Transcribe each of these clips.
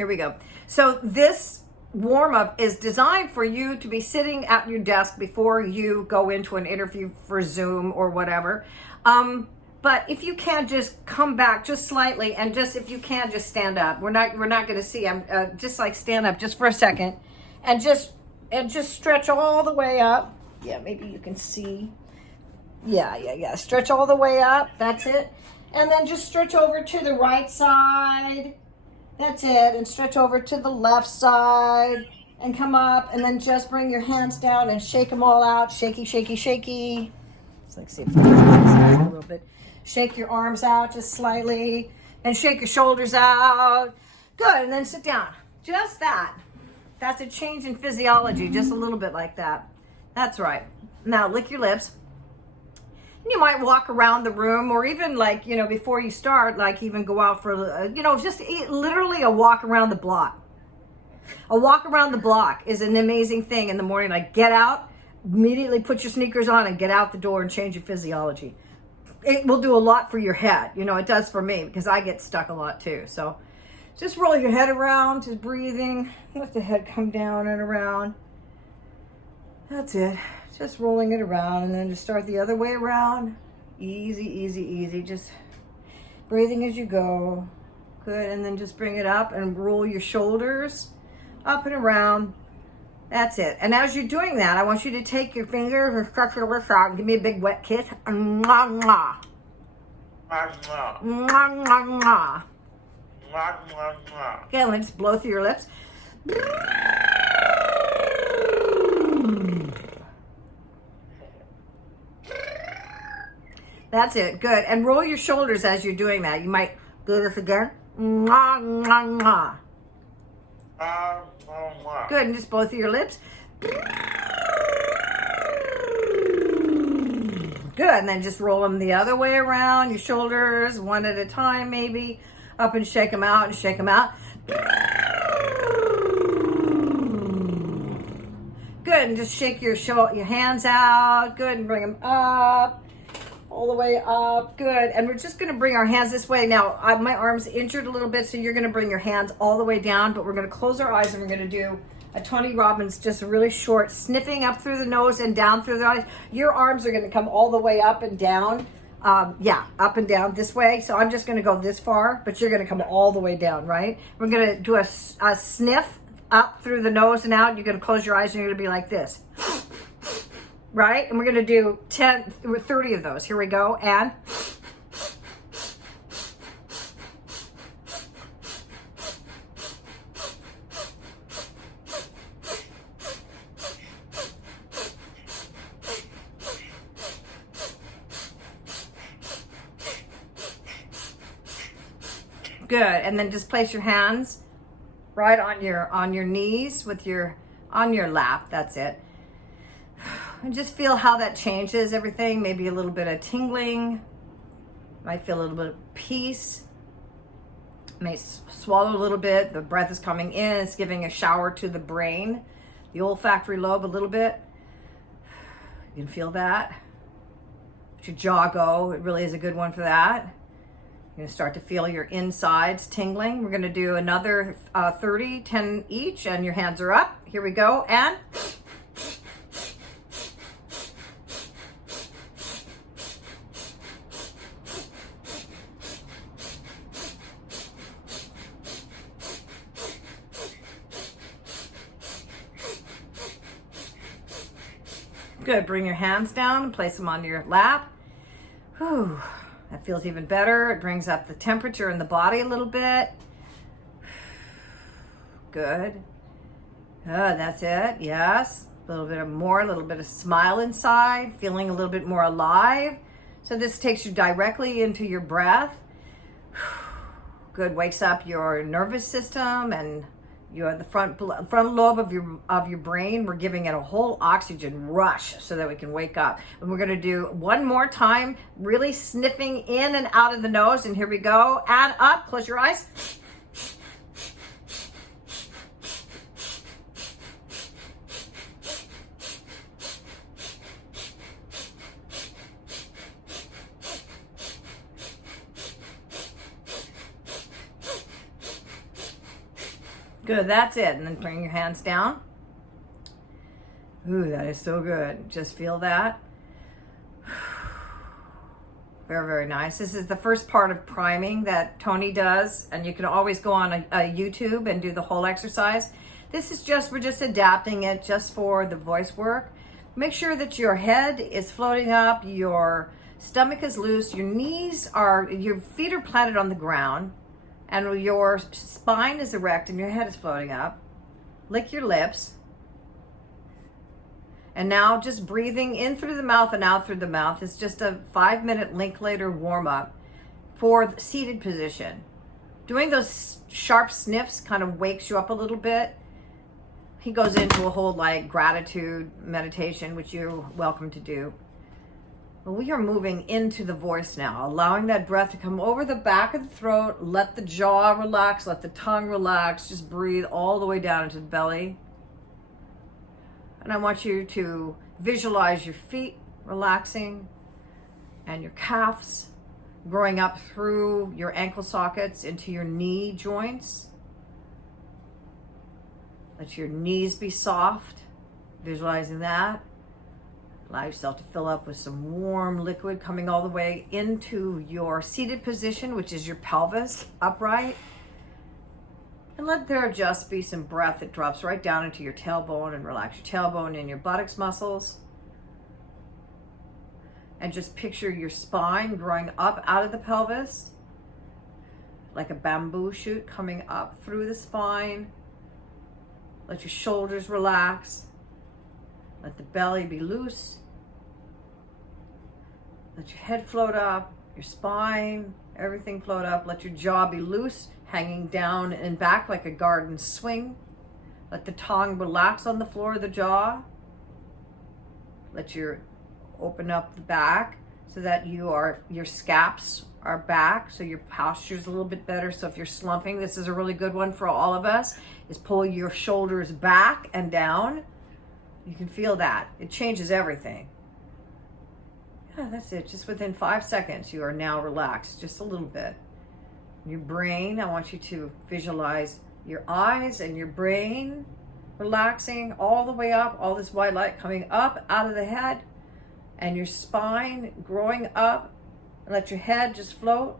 Here we go. So this warm-up is designed for you to be sitting at your desk before you go into an interview for Zoom or whatever. But if you can, just come back just slightly, and just if you can, just stand up. We're not going to see. I'm just like stand up just for a second, and just stretch all the way up. Yeah, maybe you can see. Yeah. Stretch all the way up. That's it. And then just stretch over to the right side. That's it. And stretch over to the left side and come up, and then just bring your hands down and shake them all out. Shaky, shaky, shaky. Let's like see if I can do this a little bit. Shake your arms out just slightly and shake your shoulders out. Good. And then sit down. Just that. That's a change in physiology. Just a little bit like that. That's right. Now lick your lips. You might walk around the room, or even like, before you start, like even go out for, just literally a walk around the block. A walk around the block is an amazing thing in the morning. Like get out, immediately put your sneakers on and get out the door and change your physiology. It will do a lot for your head. It does for me because I get stuck a lot too. So just roll your head around, just breathing. Let the head come down and around. That's it. Just rolling it around, and then just start the other way around. Easy, easy, easy. Just breathing as you go. Good. And then just bring it up and roll your shoulders up and around. That's it. And as you're doing that, I want you to take your fingers and stretch your lips out and give me a big wet kiss. Mwah, mwah. Mwah, mwah, mwah. Okay, let's just blow through your lips. That's it. Good. And roll your shoulders as you're doing that. You might do this again. Mwah, mwah, mwah. Good. And just blow through your lips. Good. And then just roll them the other way around. Your shoulders, one at a time maybe. Up and shake them out and shake them out. Good. And just shake your hands out. Good. And bring them up. All the way up. Good. And we're just going to bring our hands this way. Now, my arm's injured a little bit, so you're going to bring your hands all the way down, but we're going to close our eyes and we're going to do a Tony Robbins, just really short, sniffing up through the nose and down through the eyes. Your arms are going to come all the way up and down. Up and down this way. So I'm just going to go this far, but you're going to come all the way down, right? We're going to do a sniff up through the nose and out. You're going to close your eyes and you're going to be like this. Right? And we're going to do 30 of those. Here we go. And good. And then just place your hands right on your knees on your lap. That's it. And just feel how that changes everything. Maybe a little bit of tingling. Might feel a little bit of peace. May swallow a little bit. The breath is coming in. It's giving a shower to the brain. The olfactory lobe a little bit. You can feel that. Let your jaw go. It really is a good one for that. You're going to start to feel your insides tingling. We're going to do another 30, 10 each, and your hands are up. Here we go. And good. Bring your hands down and place them on your lap. Whew. That feels even better. It brings up the temperature in the body a little bit. Good. That's it. Yes. A little bit of smile inside, feeling a little bit more alive. So this takes you directly into your breath. Good. Wakes up your nervous system and the front lobe of your brain. We're giving it a whole oxygen rush so that we can wake up. And we're going to do one more time, really sniffing in and out of the nose. And here we go. And up. Close your eyes. Good, that's it. And then bring your hands down. Ooh, that is so good. Just feel that. Very, very nice. This is the first part of priming that Tony does, and you can always go on a YouTube and do the whole exercise. This is just, we're just adapting it just for the voice work. Make sure that your head is floating up, your stomach is loose, your feet are planted on the ground, and your spine is erect and your head is floating up. Lick your lips. And now just breathing in through the mouth and out through the mouth is just a 5-minute Linklater warm-up for the seated position. Doing those sharp sniffs kind of wakes you up a little bit. He goes into a whole like gratitude meditation, which you're welcome to do. But we are moving into the voice now, allowing that breath to come over the back of the throat. Let the jaw relax, let the tongue relax. Just breathe all the way down into the belly. And I want you to visualize your feet relaxing and your calves growing up through your ankle sockets into your knee joints. Let your knees be soft, visualizing that. Allow yourself to fill up with some warm liquid coming all the way into your seated position, which is your pelvis upright. And let there just be some breath that drops right down into your tailbone and relax your tailbone and your buttocks muscles. And just picture your spine growing up out of the pelvis, like a bamboo shoot coming up through the spine. Let your shoulders relax. Let the belly be loose. Let your head float up, your spine, everything float up. Let your jaw be loose, hanging down and back like a garden swing. Let the tongue relax on the floor of the jaw. Let your open up the back so that your scaps are back, so your posture is a little bit better. So if you're slumping, this is a really good one for all of us, is pull your shoulders back and down. You can feel that. It changes everything. Yeah, that's it. Just within 5 seconds, you are now relaxed just a little bit. Your brain, I want you to visualize your eyes and your brain relaxing all the way up, all this white light coming up out of the head, and your spine growing up. And let your head just float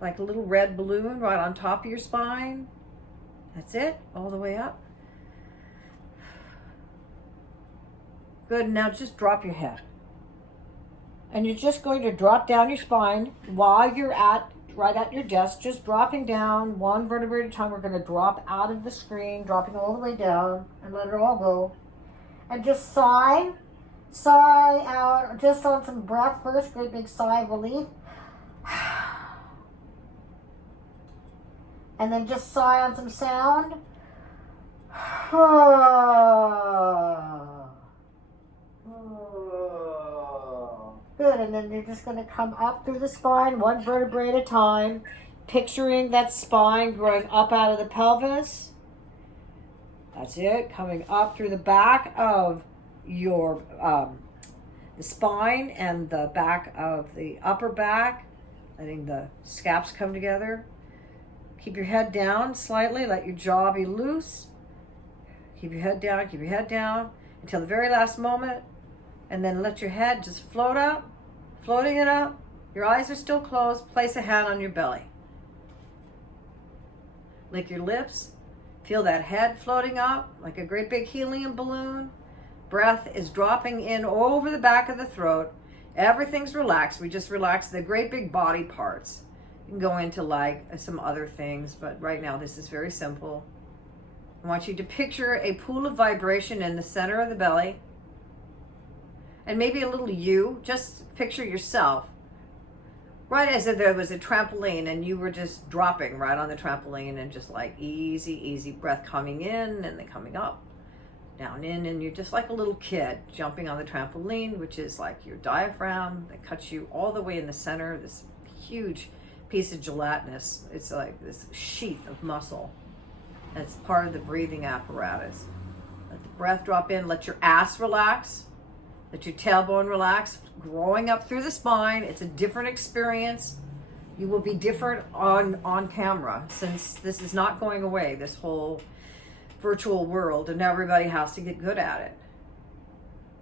like a little red balloon right on top of your spine. That's it, all the way up. Good, now just drop your head. And you're just going to drop down your spine while you're right at your desk, just dropping down one vertebrae at a time. We're going to drop out of the screen, dropping all the way down, and let it all go. And just sigh out, just on some breath first, great big sigh of relief. And then just sigh on some sound. Good, and then you're just going to come up through the spine, one vertebrae at a time, picturing that spine growing up out of the pelvis. That's it, coming up through the back of your the spine and the back of the upper back, letting the scaps come together. Keep your head down slightly, let your jaw be loose. Keep your head down until the very last moment, and then let your head just float up, floating it up. Your eyes are still closed. Place a hand on your belly. Lick your lips. Feel that head floating up like a great big helium balloon. Breath is dropping in over the back of the throat. Everything's relaxed. We just relax the great big body parts. You can go into like some other things, but right now this is very simple. I want you to picture a pool of vibration in the center of the belly. And maybe a little you. Just picture yourself right as if there was a trampoline and you were just dropping right on the trampoline, and just like easy breath coming in and then coming up, down in, and you're just like a little kid jumping on the trampoline, which is like your diaphragm that cuts you all the way in the center, this huge piece of gelatinous. It's like this sheath of muscle. That's part of the breathing apparatus. Let the breath drop in, let your ass relax. Let your tailbone relax, growing up through the spine. It's a different experience You will be different on camera, since this is not going away, this whole virtual world, and everybody has to get good at it.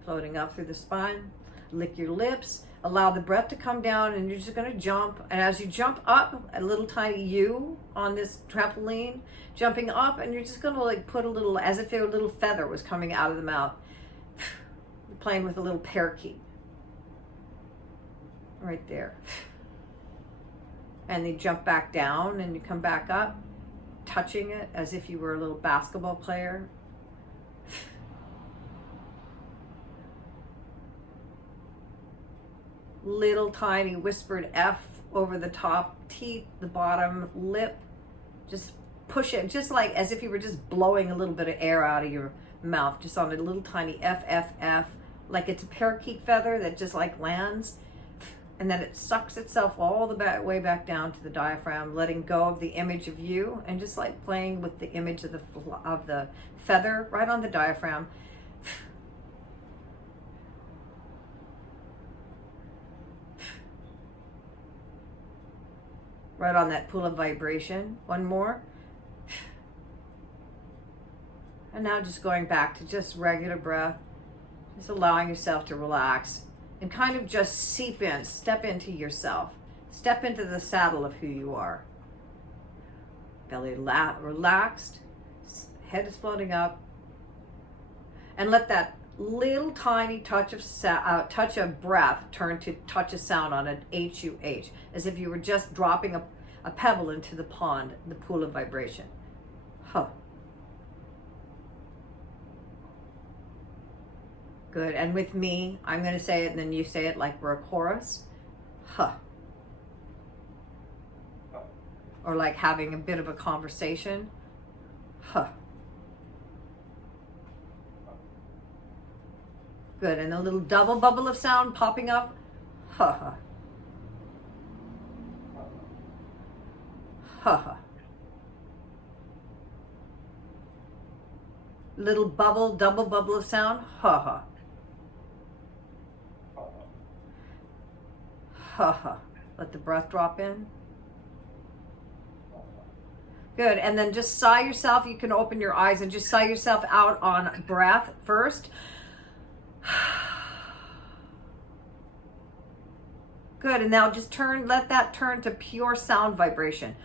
Floating up through the spine, lick your lips, allow the breath to come down, and you're just going to jump. And as you jump up, a little tiny U on this trampoline, jumping up, and you're just going to like put a little, as if a little feather was coming out of the mouth. You're playing with a little parakeet. Right there. And you jump back down and you come back up, touching it as if you were a little basketball player. Little tiny whispered F over the top teeth, the bottom lip. Just push it, just like as if you were just blowing a little bit of air out of your mouth, just on a little tiny F, F, F, like it's a parakeet feather that just like lands. And then it sucks itself all the way back down to the diaphragm, letting go of the image of you, and just like playing with the image of the feather right on the diaphragm. Right on that pool of vibration. One more. And now just going back to just regular breath, just allowing yourself to relax and kind of just seep in, step into yourself, step into the saddle of who you are. Belly relaxed, head is floating up, and let that little tiny touch of breath turn to touch of sound on an H-U-H, as if you were just dropping a pebble into the pond, the pool of vibration. Huh. Good. And with me, I'm going to say it and then you say it like we're a chorus. Huh. Or like having a bit of a conversation. Huh. Good. And a little double bubble of sound popping up. Huh. Huh. Huh. Little bubble, double bubble of sound. Ha ha. Ha ha. Let the breath drop in. Good. And then just sigh yourself. You can open your eyes and just sigh yourself out on breath first. Good. And now just let that turn to pure sound vibration.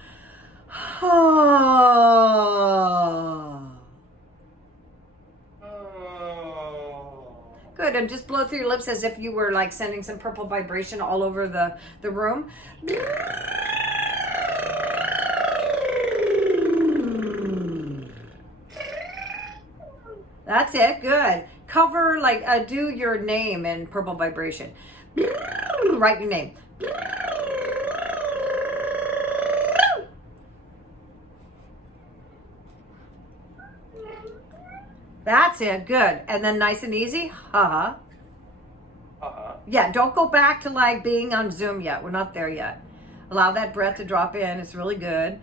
Good, and just blow through your lips as if you were like sending some purple vibration all over the room. That's it, good. Cover, like, do your name in purple vibration. Write your name. That's it, good. And then nice and easy, ha-ha. Yeah, don't go back to like being on Zoom yet. We're not there yet. Allow that breath to drop in. It's really good.